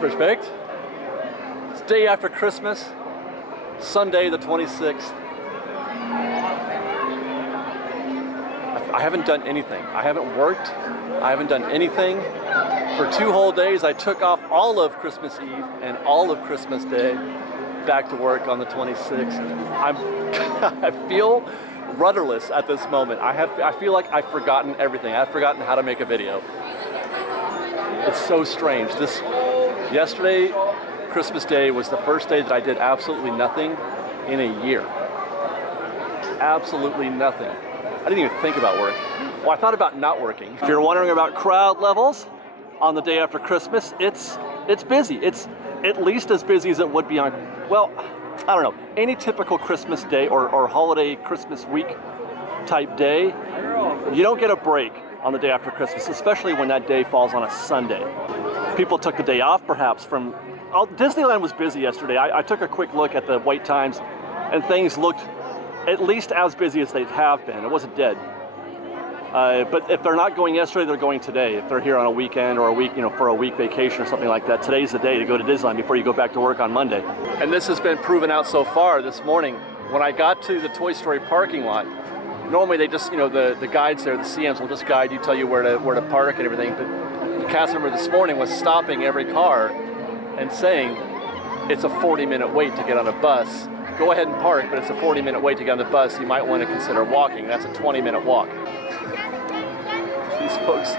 Perfect. It's day after Christmas, Sunday the 26th. I haven't done anything. I haven't worked. I haven't done anything. For 2 whole days, I took off all of Christmas Eve and all of Christmas Day, back to work on the 26th. I feel rudderless at this moment. I feel like I've forgotten everything. I've forgotten how to make a video. It's so strange. Yesterday, Christmas Day, was the first day that I did absolutely nothing in a year. Absolutely nothing. I didn't even think about work. Well, I thought about not working. If you're wondering about crowd levels on the day after Christmas, it's busy. It's at least as busy as it would be on, well, I don't know, any typical Christmas day or holiday Christmas week type day. You don't get a break on the day after Christmas, especially when that day falls on a Sunday. People took the day off perhaps from, Disneyland was busy yesterday. I took a quick look at the wait times and things looked at least as busy as they have been. It wasn't dead. But if they're not going yesterday, they're going today. If they're here on a weekend or a week, for a week vacation or something like that, today's the day to go to Disneyland before you go back to work on Monday. And this has been proven out so far this morning. When I got to the Toy Story parking lot, normally they just, the guides there, the CMs will just guide you, tell you where to park and everything. But the cast member this morning was stopping every car and saying, it's a 40-minute wait to get on a bus. Go ahead and park, but it's a 40-minute wait to get on the bus. You might want to consider walking. That's a 20-minute walk. These folks.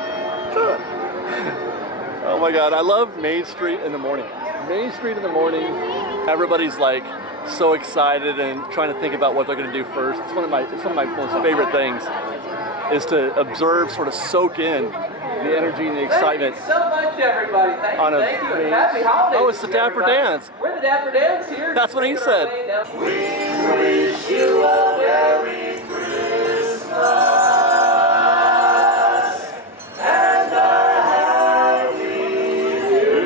Oh my God, I love Main Street in the morning. Main Street in the morning, everybody's like so excited and trying to think about what they're going to do first. It's one of my most favorite things is to observe, sort of soak in the energy and the excitement. Thank you so much, everybody. Thank you. Happy holidays. Oh, it's the Dapper Dans. We're the Dapper Dans here. That's what he said. We wish you a Merry Christmas and a Happy New Year.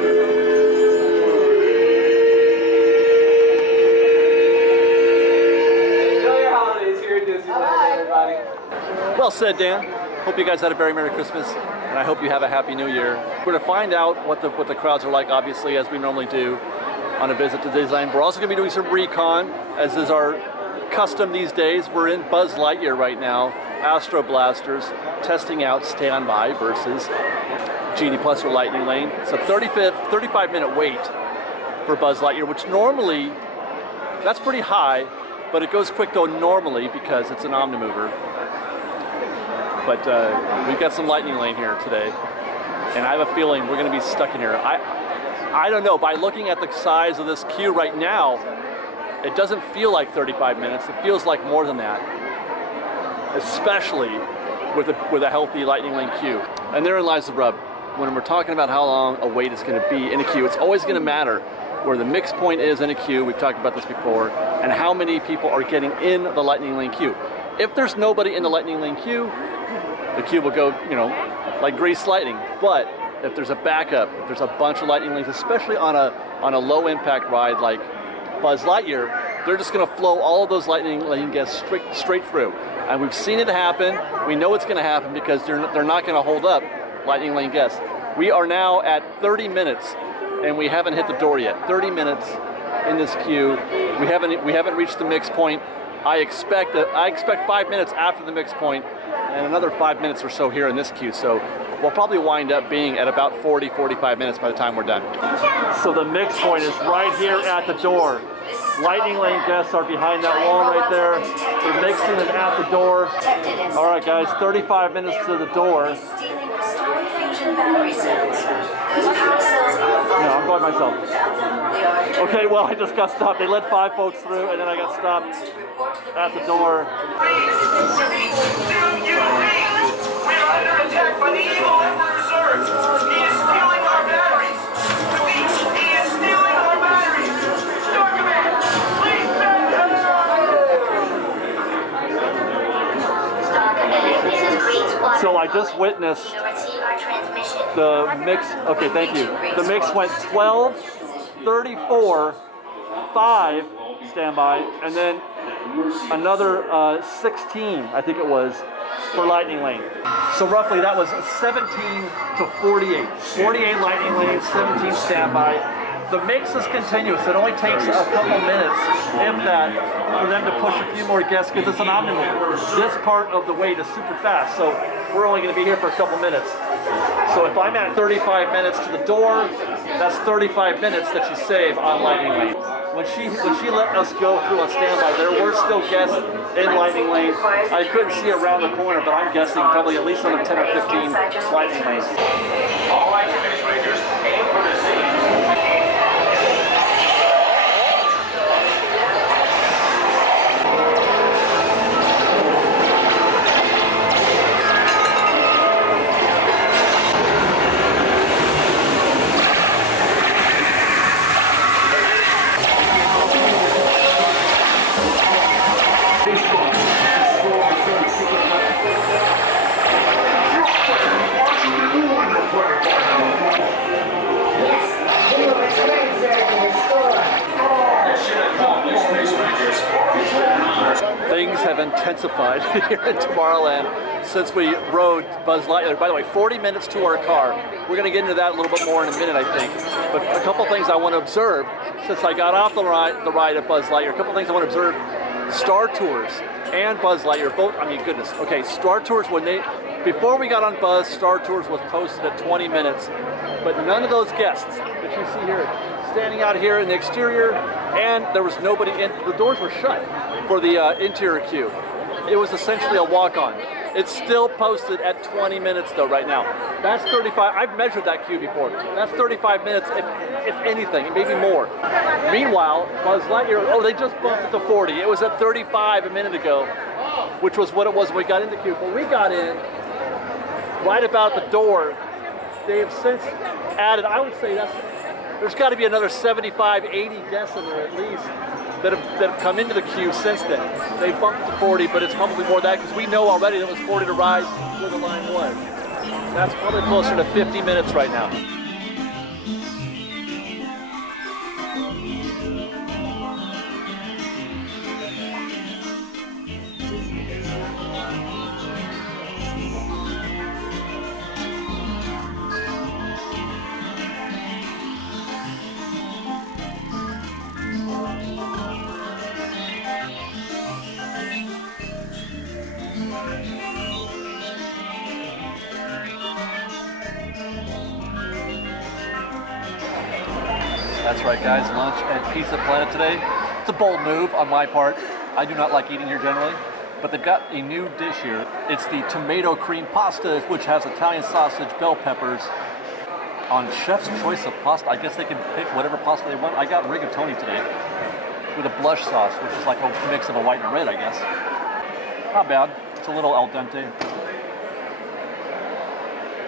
Enjoy your holidays here at Disneyland, everybody. Well said, Dan. Hope you guys had a very Merry Christmas, and I hope you have a Happy New Year. We're going to find out what the crowds are like, obviously, as we normally do on a visit to Disneyland. We're also going to be doing some recon, as is our custom these days. We're in Buzz Lightyear right now, Astro Blasters, testing out Standby versus Genie Plus or Lightning Lane. It's a 35-minute wait for Buzz Lightyear, which normally, that's pretty high, but it goes quick though normally because it's an Omnimover. But we've got some Lightning Lane here today, and I have a feeling we're going to be stuck in here. I don't know, by looking at the size of this queue right now, it doesn't feel like 35 minutes. It feels like more than that, especially with a healthy Lightning Lane queue. And therein lies the rub. When we're talking about how long a wait is going to be in a queue, it's always going to matter where the mix point is in a queue. We've talked about this before, and how many people are getting in the Lightning Lane queue. If there's nobody in the Lightning Lane queue, the queue will go, like grease lightning. But if there's a backup, if there's a bunch of Lightning Lanes, especially on a low impact ride like Buzz Lightyear, they're just going to flow all of those Lightning Lane guests straight through. And we've seen it happen. We know it's going to happen because they're not going to hold up Lightning Lane guests. We are now at 30 minutes, and we haven't hit the door yet. 30 minutes in this queue. We haven't reached the mix point. I expect 5 minutes after the mix point, and another 5 minutes or so here in this queue. So we'll probably wind up being at about 40-45 minutes by the time we're done. So the mix point is right here at the door. Lightning Lane guests are behind that wall right there. They're mixing it at the door. All right, guys, 35 minutes to the door. No, I'm by myself. Okay, well, I just got stopped. They let 5 folks through, and then I got stopped at the door. We're under attack by the evil Emperor Zurg. He is stealing our batteries. Repeat, he is stealing our batteries. Star Command, please send help. So I just witnessed the mix. Okay, thank you. The mix went 12, 34, 5 standby, and then another 16, I think it was, for lightning lane. So roughly that was 17 to 48. 48 lightning lanes, 17 standby. The mix is continuous. It only takes a couple minutes, if that, for them to push a few more guests because it's an omni-lane. This part of the wait is super fast, so we're only going to be here for a couple minutes. So if I'm at 35 minutes to the door, that's 35 minutes that you save on lightning lane. When she let us go through on standby, there were still guests in lightning lane. I couldn't see around the corner, but I'm guessing probably at least another 10 or 15 lightning lanes. All activity rangers, aim for the scene. Things have intensified here in Tomorrowland since we rode Buzz Lightyear. By the way, 40 minutes to our car. We're going to get into that a little bit more in a minute, I think. But a couple things I want to observe since I got off the ride at Buzz Lightyear. A couple things I want to observe. Star Tours and Buzz Lightyear, both, I mean, goodness. Okay, Star Tours, before we got on Buzz, Star Tours was posted at 20 minutes. But none of those guests that you see here, standing out here in the exterior, and there was nobody in, the doors were shut for the interior queue. It was essentially a walk-on. It's still posted at 20 minutes though right now. That's 35, I've measured that queue before. That's 35 minutes if anything, maybe more. Meanwhile, Buzz Lightyear, oh, they just bumped it to 40. It was at 35 a minute ago, which was what it was when we got in the queue. But we got in right about the door. They have since added, I would say there's got to be another 75, 80 guests in there at least that have come into the queue since then. They bumped to 40, but it's probably more than that because we know already there was 40 to ride where the line was. That's probably closer to 50 minutes right now. That's right, guys, lunch at Pizza Planet today. It's a bold move on my part. I do not like eating here generally, but they've got a new dish here. It's the tomato cream pasta, which has Italian sausage, bell peppers. On Chef's Choice of pasta, I guess they can pick whatever pasta they want. I got rigatoni today with a blush sauce, which is like a mix of a white and red, I guess. Not bad. It's a little al dente.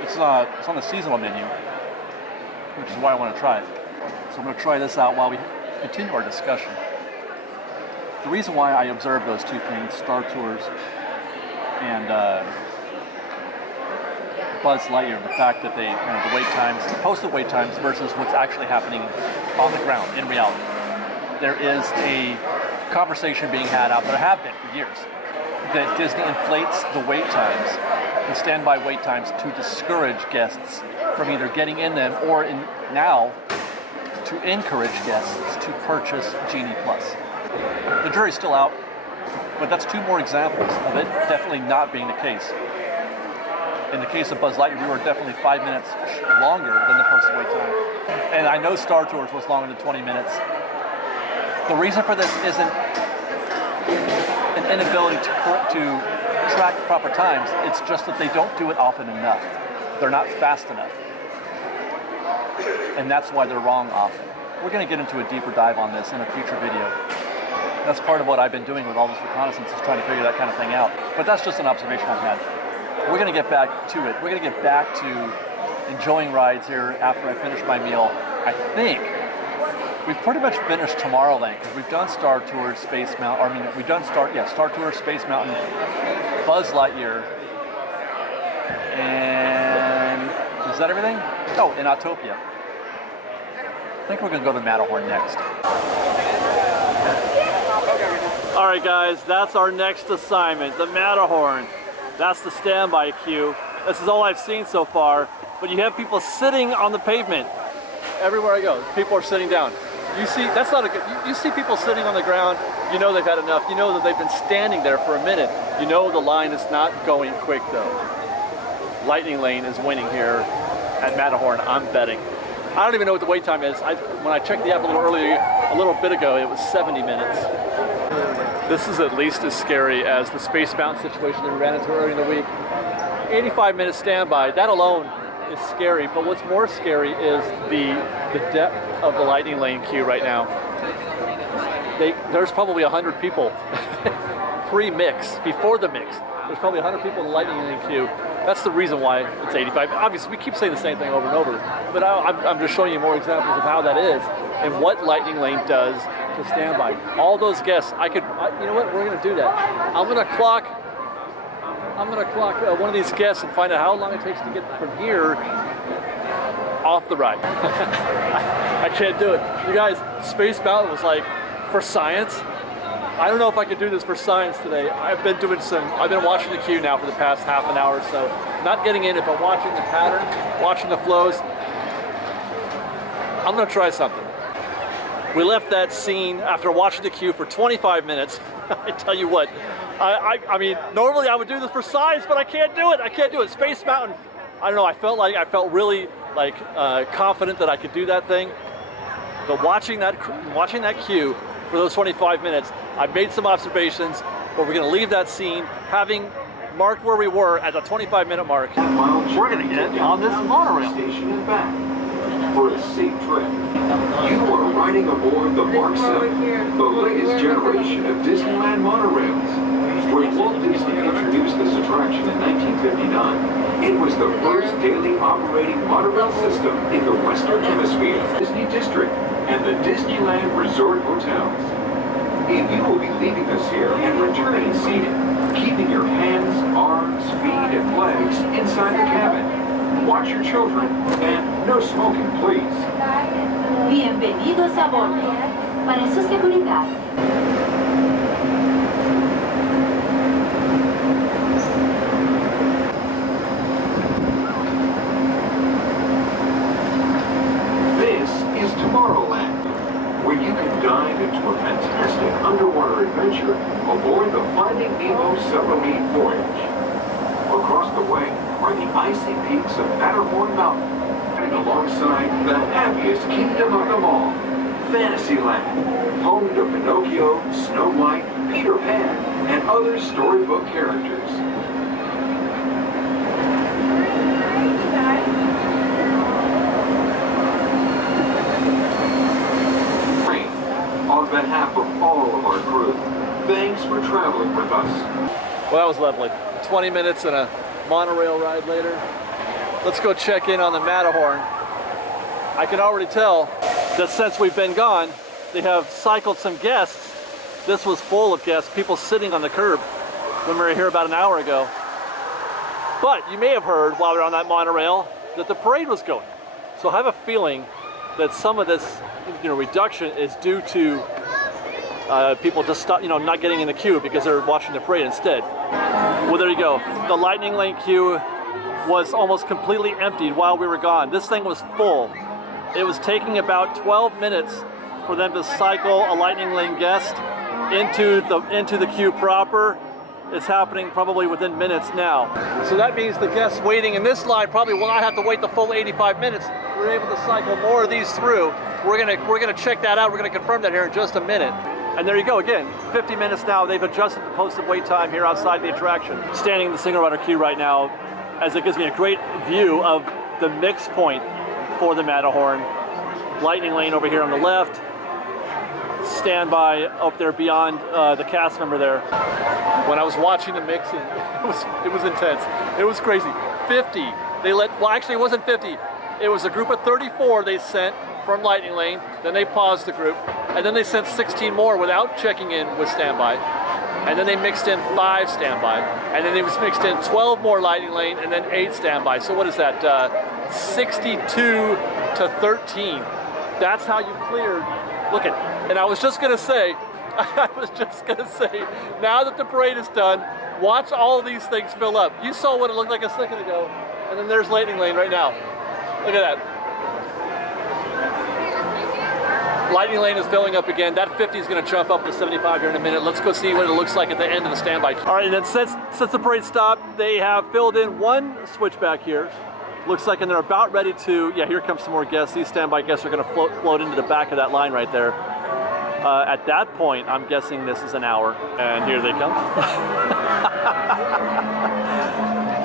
It's on the seasonal menu, which is why I want to try it. So I'm going to try this out while we continue our discussion. The reason why I observed those two things, Star Tours and Buzz Lightyear, the fact that they, the wait times, the posted wait times versus what's actually happening on the ground in reality. There is a conversation being had out there, have been for years, that Disney inflates the wait times, the standby wait times, to discourage guests from either getting in them or now to encourage guests to purchase Genie Plus. The jury's still out, but that's two more examples of it definitely not being the case. In the case of Buzz Lightyear, we were definitely 5 minutes longer than the posted wait time. And I know Star Tours was longer than 20 minutes. The reason for this isn't an inability to track proper times, it's just that they don't do it often enough. They're not fast enough. And that's why they're wrong often. We're going to get into a deeper dive on this in a future video. That's part of what I've been doing with all this reconnaissance, is trying to figure that kind of thing out. But that's just an observation I've had. We're going to get back to it. We're going to get back to enjoying rides here after I finish my meal. I think we've pretty much finished Tomorrowland because we've done Star Tours, Space Mountain. We've done Star Tours, Space Mountain, Buzz Lightyear, and is that everything? Oh, in Autopia. I think we're going to go to Matterhorn next. All right, guys, that's our next assignment, the Matterhorn. That's the standby queue. This is all I've seen so far, but you have people sitting on the pavement. Everywhere I go, people are sitting down. You see, that's not a good, you see people sitting on the ground, you know they've had enough, you know that they've been standing there for a minute. You know the line is not going quick though. Lightning Lane is winning here at Matterhorn, I'm betting. I don't even know what the wait time is. When I checked the app a little bit ago, it was 70 minutes. This is at least as scary as the Space Mountain situation that we ran into earlier in the week. 85-minute standby, that alone is scary, but what's more scary is the depth of the Lightning Lane queue right now. There's probably 100 people pre-mix, before the mix. There's probably 100 people in the Lightning Lane queue. That's the reason why it's 85. Obviously, we keep saying the same thing over and over, but I'm just showing you more examples of how that is and what Lightning Lane does to standby. All those guests, you know what? We're going to do that. I'm going to clock one of these guests and find out how long it takes to get from here off the ride. I can't do it. You guys, Space Mountain was like, for science, I don't know if I could do this for science today. I've been watching the queue now for the past half an hour or so. Not getting in it, but watching the pattern, watching the flows. I'm gonna try something. We left that scene after watching the queue for 25 minutes. I tell you what, I mean, normally I would do this for science, but I can't do it. I can't do it. Space Mountain, I don't know, I felt really confident that I could do that thing. But watching that queue for those 25 minutes, I made some observations, but we're gonna leave that scene having marked where we were at the 25-minute mark. We're gonna get on this monorail. Station and back for a safe trip. You are riding aboard the Mark 7, the latest generation of Disneyland monorails. When Walt Disney introduced this attraction in 1959, it was the first daily operating monorail system in the Western Hemisphere, Disney District, and the Disneyland Resort Hotels. If you will be leaving us here and returning seated, keeping your hands, arms, feet, and legs inside the cabin. Watch your children, and no smoking, please. Bienvenidos a bordo. Para su seguridad. This is Tomorrowland, where you can dive into a fantastic underwater adventure aboard the Finding Nemo submarine voyage. Across the way are the icy peaks of Matterhorn Mountain, and alongside the happiest kingdom of them all, Fantasyland, home to Pinocchio, Snow White, Peter Pan, and other storybook characters. On behalf of all of our crew, thanks for traveling with us. Well, that was lovely. 20 minutes and a monorail ride later. Let's go check in on the Matterhorn. I can already tell that since we've been gone, they have cycled some guests. This was full of guests, people sitting on the curb when we were here about an hour ago. But you may have heard while we were on that monorail that the parade was going. So I have a feeling that some of this reduction is due to people just not getting in the queue because they're watching the parade instead. Well, there you go. The Lightning Lane queue was almost completely emptied while we were gone. This thing was full. It was taking about 12 minutes for them to cycle a Lightning Lane guest into the queue proper. It's happening probably within minutes now. So that means the guests waiting in this line probably will not have to wait the full 85 minutes. We're able to cycle more of these through. We're gonna check that out. We're gonna confirm that here in just a minute. And there you go again, 50 minutes now. They've adjusted the posted wait time here outside the attraction. Standing in the single rider queue right now, as it gives me a great view of the mix point for the Matterhorn. Lightning Lane over here on the left. Standby up there beyond the cast member there. When I was watching the mixing, it was intense. It was crazy. 50. Well, actually, it wasn't 50. It was a group of 34 they sent from Lightning Lane. Then they paused the group, and then they sent 16 more without checking in with standby. And then they mixed in 5 standby, and then they mixed in 12 more Lightning Lane, and then 8 standby. So what is that? 62 to 13. That's how you cleared. Look at, and I was just gonna say, I was just gonna say, now that the parade is done, watch all of these things fill up. You saw what it looked like a second ago, and then there's Lightning Lane right now. Look at that. Lightning Lane is filling up again. That 50 is gonna jump up to 75 here in a minute. Let's go see what it looks like at the end of the standby. All right, and then since the parade stopped, they have filled in one switchback here. Looks like, and they're about ready to, yeah, here comes some more guests. These standby guests are gonna float into the back of that line right there. At that point, I'm guessing this is an hour, and here they come.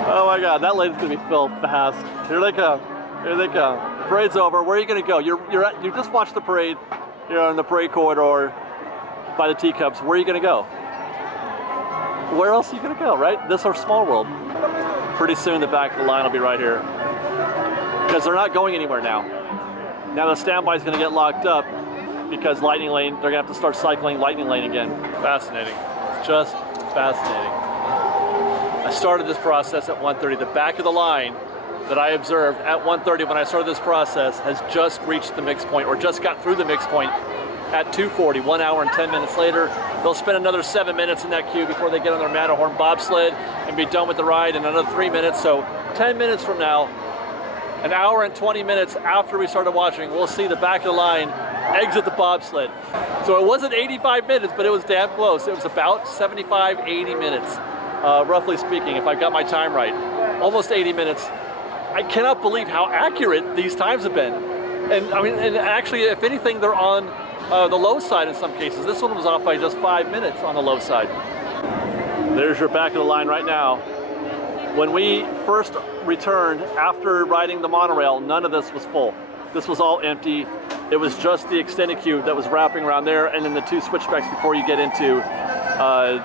Oh my God, that lane's gonna be filled fast. Here they come, here they come. The parade's over. Where are you gonna go? You just watched the parade. You're in the parade corridor by the teacups. Where are you gonna go? Where else are you gonna go, right? This is our small world. Pretty soon the back of the line will be right here. Because they're not going anywhere now. Now the standby is gonna get locked up because Lightning Lane, they're gonna have to start cycling Lightning Lane again. Fascinating, just fascinating. I started this process at 1:30. The back of the line that I observed at 1:30 when I started this process has just reached the mix point, or just got through the mix point at 2:40, 1 hour and 10 minutes later. They'll spend another 7 minutes in that queue before they get on their Matterhorn bobsled and be done with the ride in another 3 minutes. So 10 minutes from now, an hour and 20 minutes after we started watching, we'll see the back of the line exit the bobsled. So it wasn't 85 minutes, but it was damn close. It was about 75, 80 minutes, roughly speaking, if I got my time right. Almost 80 minutes. I cannot believe how accurate these times have been. And I mean, and actually, if anything, they're on the low side in some cases. This one was off by just 5 minutes on the low side. There's your back of the line right now. When we first returned after riding the monorail, none of this was full. This was all empty. It was just the extended queue that was wrapping around there, and then the two switchbacks before you get into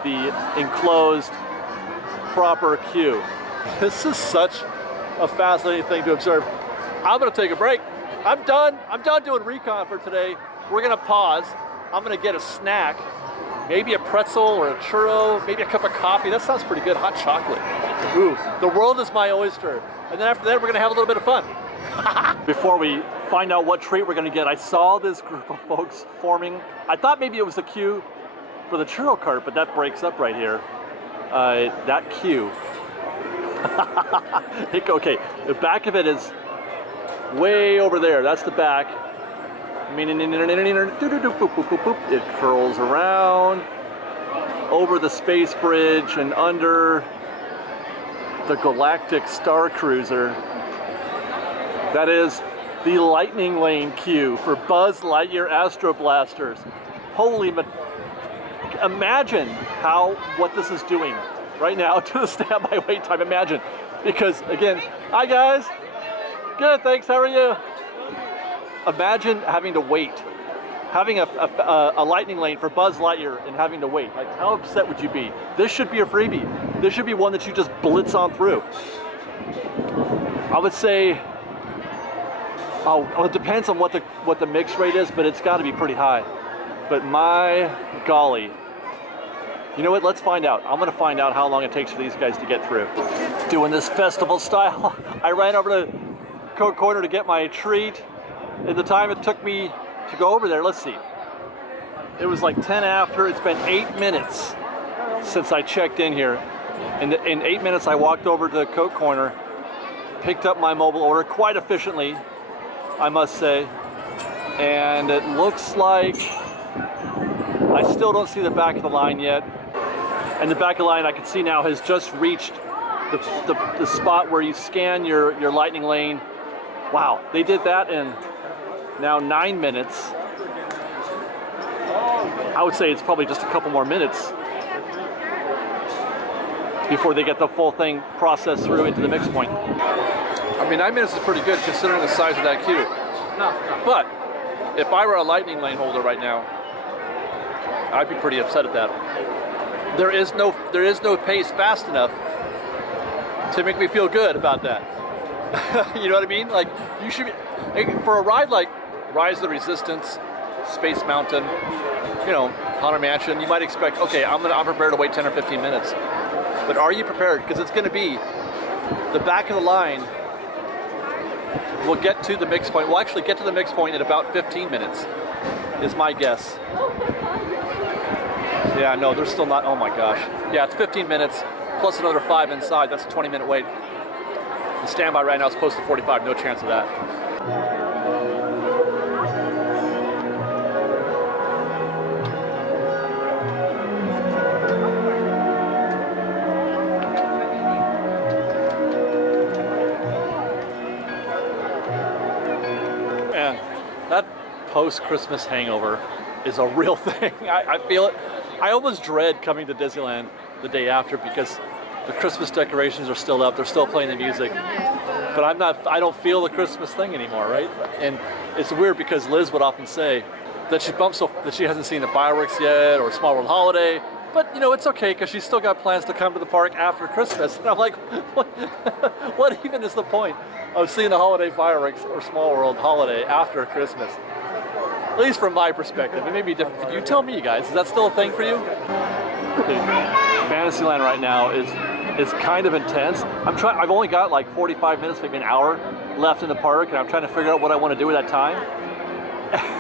the enclosed proper queue. This is such a fascinating thing to observe. I'm gonna take a break. I'm done doing recon for today. We're gonna pause. I'm gonna get a snack, maybe a pretzel or a churro, maybe a cup of coffee. That sounds pretty good, hot chocolate. Ooh, the world is my oyster. And then after that, we're gonna have a little bit of fun. Before we find out what treat we're gonna get, I saw this group of folks forming. I thought maybe it was the queue for the churro cart, but that breaks up right here. That queue. Okay, the back of it is way over there. That's the back. It curls around over the space bridge and under the Galactic Star Cruiser. That is the Lightning Lane queue for Buzz Lightyear Astro Blasters. Holy, imagine what this is doing right now to the standby wait time. Imagine, because again, hi guys, good, thanks. How are you? Imagine having to wait, having a Lightning Lane for Buzz Lightyear and having to wait. Like, how upset would you be? This should be a freebie. This should be one that you just blitz on through. I would say, well, it depends on what the mix rate is, but it's got to be pretty high. But my golly, you know what? Let's find out. I'm going to find out how long it takes for these guys to get through. Doing this festival style. I ran over to Coke Corner to get my treat. At the time it took me to go over there, let's see. It was like 10 after. It's been 8 minutes since I checked in here. In 8 minutes, I walked over to the Coke Corner, picked up my mobile order quite efficiently, I must say. And it looks like I still don't see the back of the line yet. And the back of the line I can see now has just reached the spot where you scan your Lightning Lane. Wow, they did that in now 9 minutes. I would say it's probably just a couple more minutes before they get the full thing processed through into the mix point. I mean, 9 minutes is pretty good considering the size of that queue. But if I were a Lightning Lane holder right now, I'd be pretty upset at that. There is no pace fast enough to make me feel good about that. You know what I mean? Like, you should be, for a ride like Rise of the Resistance, Space Mountain, you know, Haunted Mansion, you might expect, okay, I'm prepared to wait 10 or 15 minutes. But are you prepared? Because it's going to be the back of the line we'll get to the mix point. We'll actually get to the mix point in about 15 minutes, is my guess. Yeah, no, they're still not, oh my gosh. Yeah, it's 15 minutes plus another 5 inside. That's a 20-minute wait. The standby right now is close to 45, no chance of that. Man, that post-Christmas hangover is a real thing. I feel it. I almost dread coming to Disneyland the day after because the Christmas decorations are still up, they're still playing the music. But I don't feel the Christmas thing anymore, right? And it's weird because Liz would often say that she hasn't seen the fireworks yet or Small World Holiday. But you know, it's okay because she's still got plans to come to the park after Christmas. And I'm like, what even is the point of seeing the holiday fireworks or Small World Holiday after Christmas? At least from my perspective. It may be different. Can you tell me, guys, is that still a thing for you? Fantasyland right now is kind of intense. I've only got like 45 minutes, maybe an hour left in the park, and I'm trying to figure out what I want to do with that time.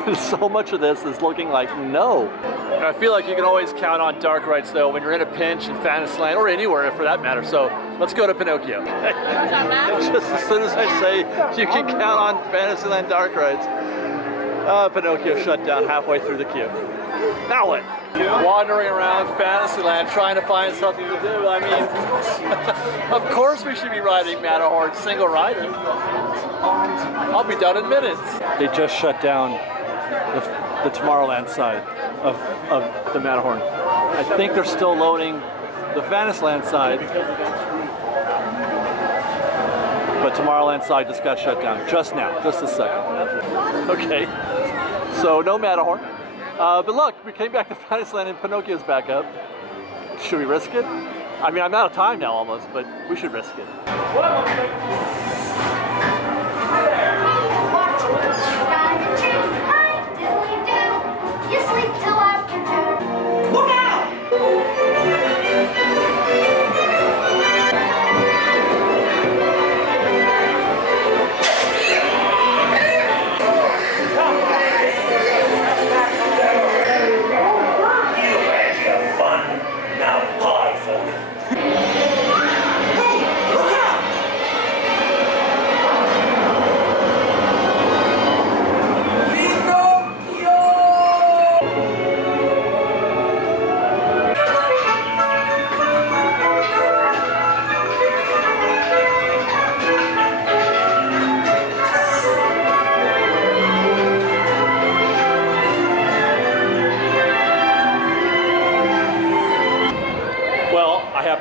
And so much of this is looking like no. And I feel like you can always count on dark rides though when you're in a pinch in Fantasyland or anywhere for that matter. So let's go to Pinocchio. Just as soon as I say you can count on Fantasyland dark rides. Pinocchio shut down halfway through the queue. Now what? Wandering around Fantasyland trying to find something to do. I mean, of course we should be riding Matterhorn single rider. I'll be done in minutes. They just shut down the Tomorrowland side of the Matterhorn. I think they're still loading the Fantasyland side, but Tomorrowland side just got shut down just now, just a second. Okay, so no Matterhorn. But look, we came back to Fantasyland and Pinocchio's back up. Should we risk it? I mean, I'm out of time now almost, but we should risk it. You sleep till afternoon. Look out!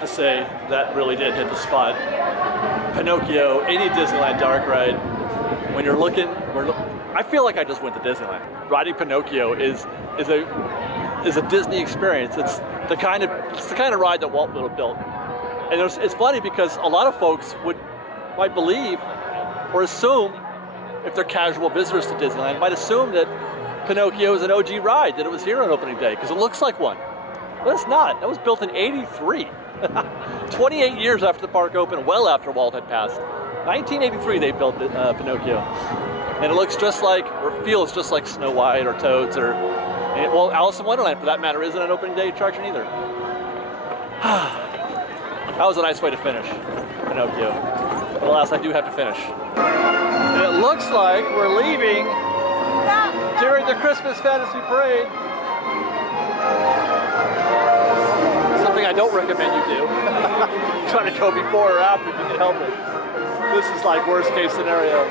To say that really did hit the spot. Pinocchio, any Disneyland dark ride, when you're looking, I feel like I just went to Disneyland. Riding Pinocchio is a Disney experience. It's the kind of ride that Walt Whitman built. And it's funny because a lot of folks might believe or assume, if they're casual visitors to Disneyland, might assume that Pinocchio is an OG ride, that it was here on opening day because it looks like one. But it's not. That was built in '83. 28 years after the park opened, well after Walt had passed. 1983 they built Pinocchio. And it looks just like, or feels just like Snow White or Toads or, well, Alice in Wonderland for that matter isn't an opening day attraction either. That was a nice way to finish Pinocchio. But alas, I do have to finish. And it looks like we're leaving during the Christmas Fantasy Parade. Something I don't recommend you do. Try to go before or after if you can help it. This is like worst case scenario.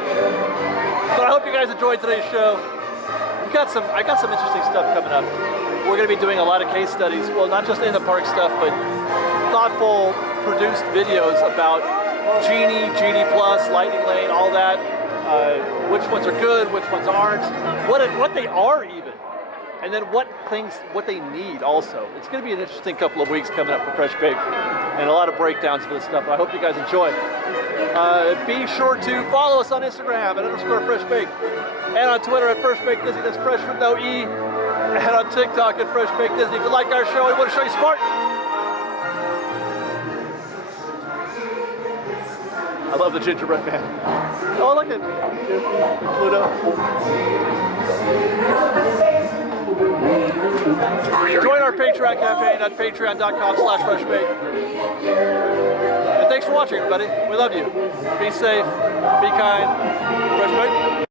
But I hope you guys enjoyed today's show. I got some interesting stuff coming up. We're going to be doing a lot of case studies. Well, not just in the park stuff, but thoughtful, produced videos about Genie, Genie Plus, Lightning Lane, all that. Which ones are good, which ones aren't, what they are even. And then what they need also. It's going to be an interesting couple of weeks coming up for Fresh Baked, and a lot of breakdowns for this stuff. I hope you guys enjoy. Be sure to follow us on Instagram at _Fresh Baked, and on Twitter at Fresh Baked Disney. That's Fresh with no E, and on TikTok at Fresh Baked Disney. If you like our show, we want to show you support. I love the gingerbread man. Oh, look at Pluto. Join our Patreon campaign at patreon.com/freshbake. And thanks for watching, everybody. We love you. Be safe, be kind. Fresh Bake.